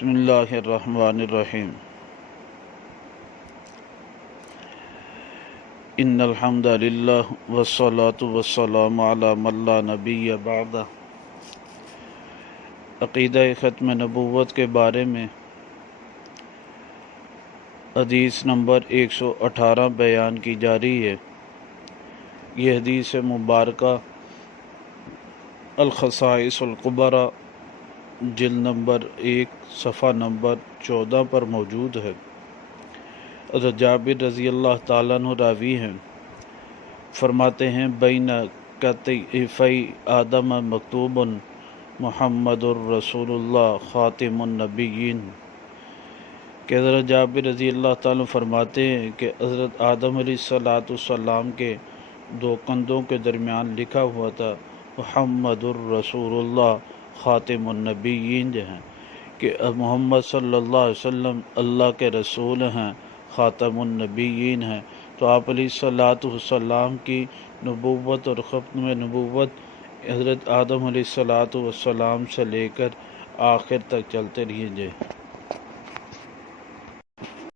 بسم اللہ الرحمن الرحیم ان الحمد للہ والصلاة والسلام علی من لا نبی بعدہ۔ عقیدہ ختم نبوت کے بارے میں حدیث نمبر 118 بیان کی جا رہی ہے۔ یہ حدیث مبارکہ الخصائص الکبریٰ جلد نمبر 1 صفحہ نمبر 14 پر موجود ہے۔ حضرت جابر رضی اللہ تعالیٰ عنہ راوی ہیں، فرماتے ہیں بین کتفی آدم مکتوب محمد الرسول اللہ خاتم النبیین، کہ حضرت جابر رضی اللہ تعالیٰ عنہ فرماتے ہیں کہ حضرت آدم علیہ السلام کے دو کندھوں کے درمیان لکھا ہوا تھا محمد الرسول اللہ خاتم النبیین، جو ہیں کہ محمد صلی اللہ علیہ وسلم اللہ کے رسول ہیں، خاتم النبیین ہیں۔ تو آپ علیہ السلام کی نبوت اور ختم نبوت حضرت آدم علیہ السلام سے لے کر آخر تک چلتے رہے۔